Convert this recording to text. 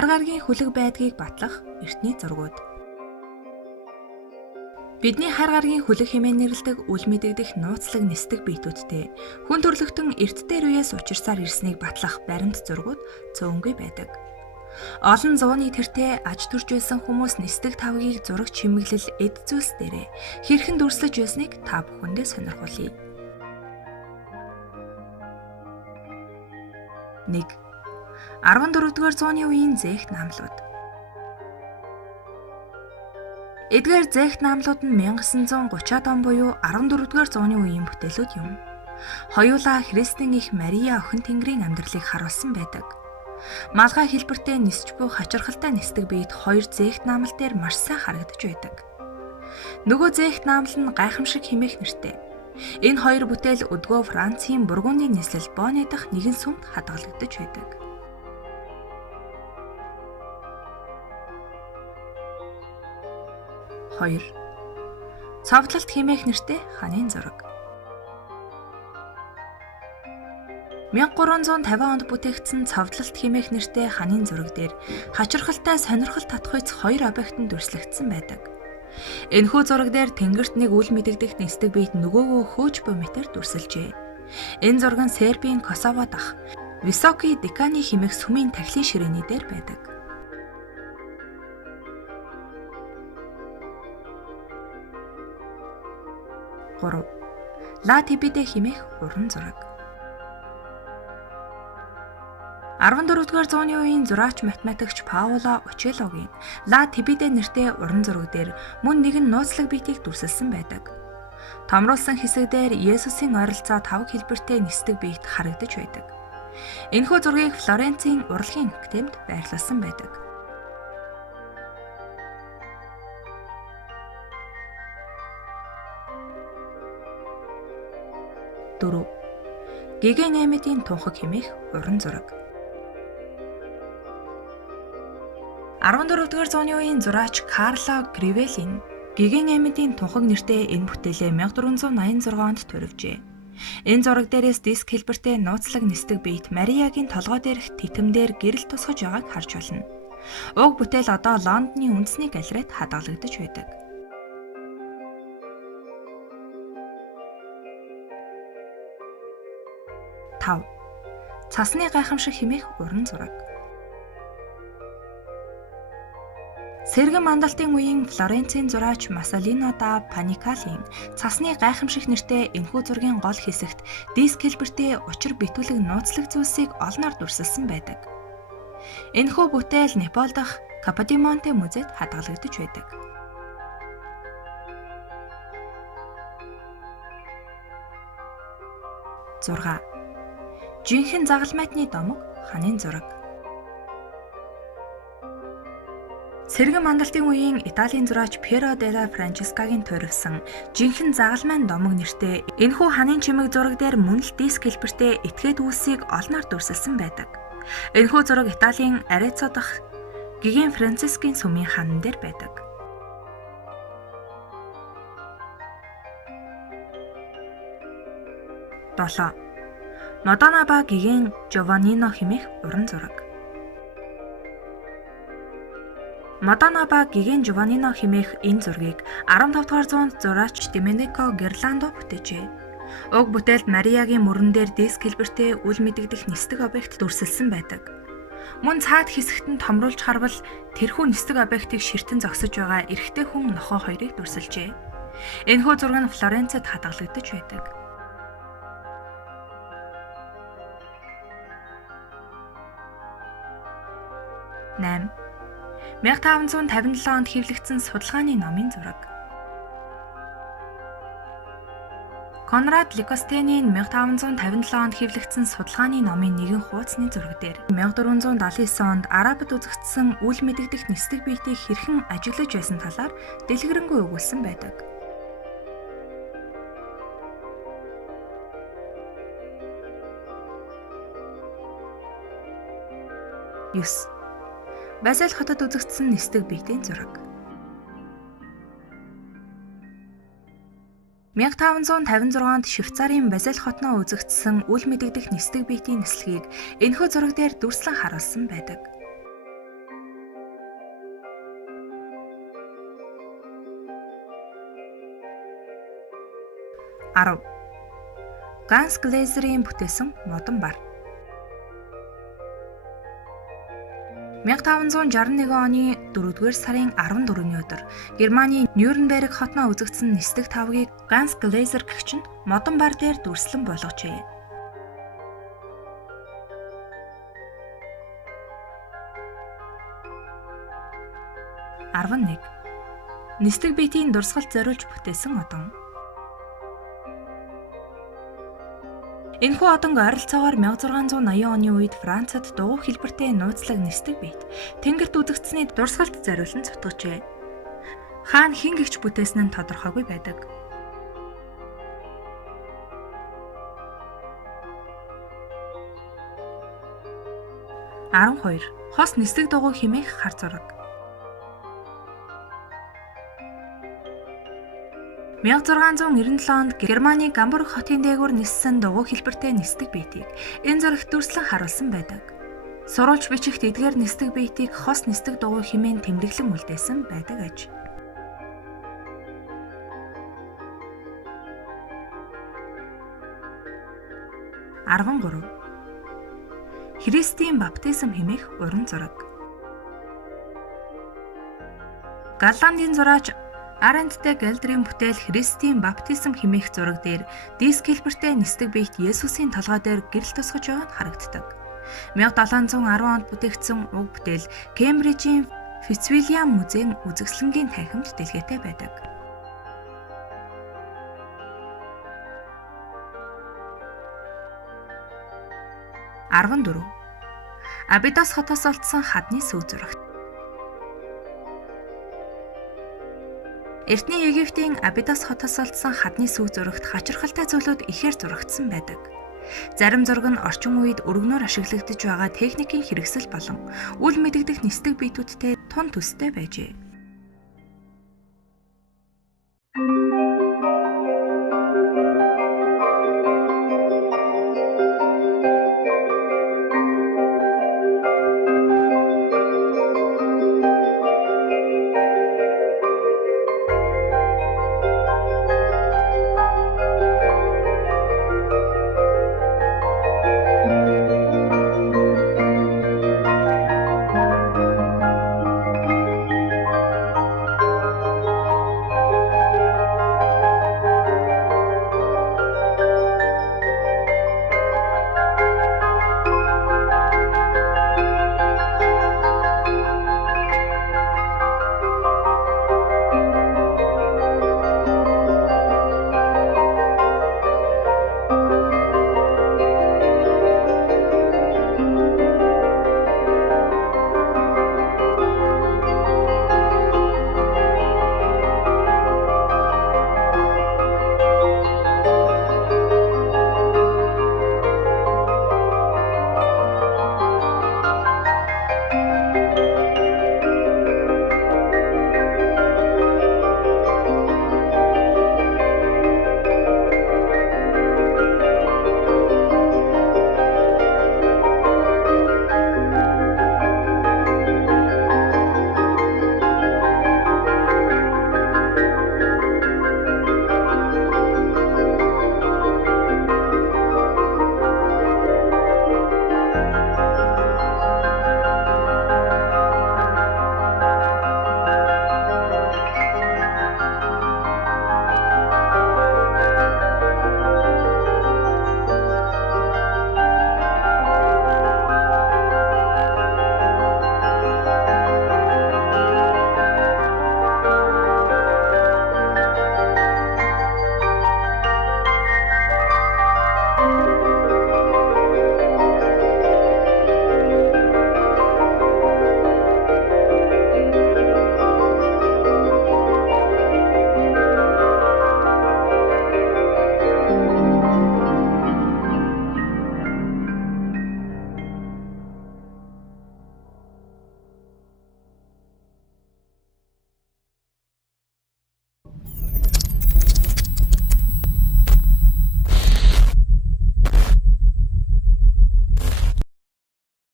Хар гарагийн хүлэг байдгийг батлах эртний зургууд. Бидний хар гарагийн хүлэг хэмээн нэрлэдэг үл мэдэгдэх нууцлаг нисдэг биетүүдтэй хүн төрлөختөн эрт дээр үеэс учирсаар ирснийг батлах баримт зургууд цөөнгүй байдаг. Олон зууны тэртээ аж төрж байсан хүмүүс нисдэг тавгийг зураг чимэглэл эд зүйлс дээрээ хэрхэн дүрслэж байсныг та бүхэндээ сонирхуулъя. 1. 14-р зууны үеийн зээх наамлууд. Эдгээр зээх наамлууд нь 1930-ад он буюу 14-р зууны үеийн бүтээлүүд юм. Хоёулаа Христийн их Мария охин Тэнгэрийн амьдралыг харуулсан байдаг. Малгай хэлбэртэй нисч буй хачирхалтай нисдэг биет хоёр зээх наамал дээр маш сайн харагдаж байдаг. Нөгөө зээх наамал нь гайхамшиг хэмээх нэртэй. Энэ хоёр бүтээл өдгөө Францын Бургундын нийслэл Боне дахь нэгэн сүмд хадгалагдаж байдаг. 2. Цовдлолт хэмээх нэртэй ханын зураг. 1350 онд бүтээгдсэн цовдлолт хэмээх нэртэй ханын зураг дээр хачирхалтай сонирхол татхуйц хоёр объектанд дүрслэгдсэн байдаг. Энэхүү зураг дээр тэнгэрт нэг үл мэдэгдэх нисдэг биет нөгөөгөө хөөж буй мэтэр дүрсэлжээ. Энэ зураг нь Сербийн Косово дахь Високи Декани хэмээх сүмийн тахилын ширээний дээр байдаг. 3. Ла Тибидэ хэмээх уран зураг. 14-р зууны үеийн зураач математикч Паоло Учеллогийн Ла Тибидэ нэртэй уран зураг дээр мөн нэгэн нууцлаг биетийг дүрсэлсэн байдаг. Томруулсан хэсэг дээр Есүсийн ойролцоо 5 хэлбэртэй нисдэг биет харагдаж байдаг. Энэхүү зургийг Флоренцийн урлагийн академид байрлуулсан байдаг. 4. Гиген Эмедийн тунхаг хэмээх уран зураг. 14-р зууны үеийн зураач Карло Гривелин Гиген Эмедийн тунхаг нэртэй энэ бүтээлээ 1486 онд турвижээ. Энэ зураг дээрээс диск хэлбэртэй нууцлаг нисдэг биет Мариягийн толгой дээрх титэмдээр гэрэл тусгаж байгааг харж байна. Уг бүтээл одоо Лондоны үндэсний галерейд хадгалагдаж байдаг. 5. Цасны гайхамшиг хэмээх уран зураг. Сэргэн мандалтын үеийн Флоренцийн зураач Массалино да Паникалийн цасны гайхамшиг нэртэй энэхүү зургийн гол хэсэгт диск хэлбэртэй учир битүүлэг нууцлаг зүйлсийг олноор дүрсэлсэн байдаг. Энэхүү бүтээл Непал дахь Каподимонте музейд хадгалагдаж байдаг. 6. Жинхэнэ загалмайтны домог ханын зураг. Сэргэн мандалтын үеийн Италийн зураач Пьеро делла Франческагийн туурвсан жинхэнэ загалмайн домог нэртэй энэхүү ханын чимэг зураг дээр мөн л диск хэлбэртэй этгээд үйлсийг олноор дүрсэлсэн байдаг. Энэхүү зураг Италийн Ареццо дахь Гиген Францискийн сүмийн ханан дээр байдаг. 7. Мадонна ба Гиген Жованнино хэмээх уран зураг. Мадонна ба Гиген Жованнино хэмээх энэ зургийг 15 дугаар зуунд зураач Доменико Герландо бүтээжээ. Уг бүтээлд Мариягийн мөрөн дээр диск хэлбэртэй үл мэдэгдэх нисдэг объект дүрсэлсэн байдаг. Мөн цаад хэсэгт нь томруулж харвал тэрхүү нисдэг объектыг ширтэн зогсож байгаа эрэгтэй хүн нохой хоёрыг дүрсэлжээ. Энэхүү зураг нь Флоренцид хадгалагдаж байдаг. 8. 1557 онд хэвлэгдсэн судалгааны номын зураг. Конрад Ликостенийн 1557 онд хэвлэгдсэн судалгааны номын нэгэн хуудасны зураг дээр 1479 онд Арабад үзэгдсэн үл мэдэгдэх нисдэг биетийг хэрхэн ажиглаж байсан талаар дэлгэрэнгүй өгүүлсэн байдаг. 9. Базель хотод үзэгдсэн нисдэг биетийн зураг. 1556 онд Швейцарын Базель хотноо үзэгдсэн үл мэдэгдэх нисдэг биетийн нислэгийг энэхүү зураг дээр дүрслэн харуулсан байдаг. 10. Ганс Глейзерийн бүтээсэн модон бар. 1561 оны 4-р сарын 14-ний өдөр Германы Нюрнберг хотноо үзэгдсэн нисдэг тавгийг Ганс Глейзер гэгч нь модон бар дээр дүрслэн болгожээ. 11. Нисдэг биетийн дурсгалд зориулж бүтээсэн одон. Энэхүү одонг ойролцоогоор 1680 оны үед Францад дугуй хэлбэртэй нууцлаг нисдэг биет тэнгэрт үзэгдсэний дурсгалд зориулан цутгажээ. Хаана хэн гэгч бүтээсэн нь тодорхойгүй байдаг. 12. Хос нисдэг дугуй хэмээх хар зураг. 1697 онд Германы Гамбург хотын дээгүүр ниссэн дугуй хэлбэртэй нисдэг биетийг энэ зурагт дүрслэн харуулсан байдаг. Сурвалж бичихт эдгээр нисдэг биетийг хос нисдэг дугуй хэмээн тэмдэглэн үлдээсэн байдаг аж. 13. Христийн баптизм хэмээх уран зураг. Голландын зураач Арендт Гэлдрийн бүтээл Христийн баптизм хэмээх зураг дээр диск хэлбэртэй нисдэг биет Есүсийн толгой дээр гэрэл тусгаж байгаа нь харагддаг. 1710 онд бүтээгдсэн уг бүтээл Кембрижийн Фицвильям музейн үзэсгэлэнгийн танхимд дэлгэтэй байдаг. 14. Абидос хотоос олдсон хадны сүв зурагт. Эртний Египтийн Абидос хотоос олдсон хадны сүв зурагт хачирхалтай зүйлүүд ихээр зурагдсан байдаг. Зарим зураг нь орчин үед өргөнөөр ашиглагдаж байгаа техникийн хэрэгсэл болон үл мэдэгдэх нисдэг биетүүдтэй тун төстэй байжээ.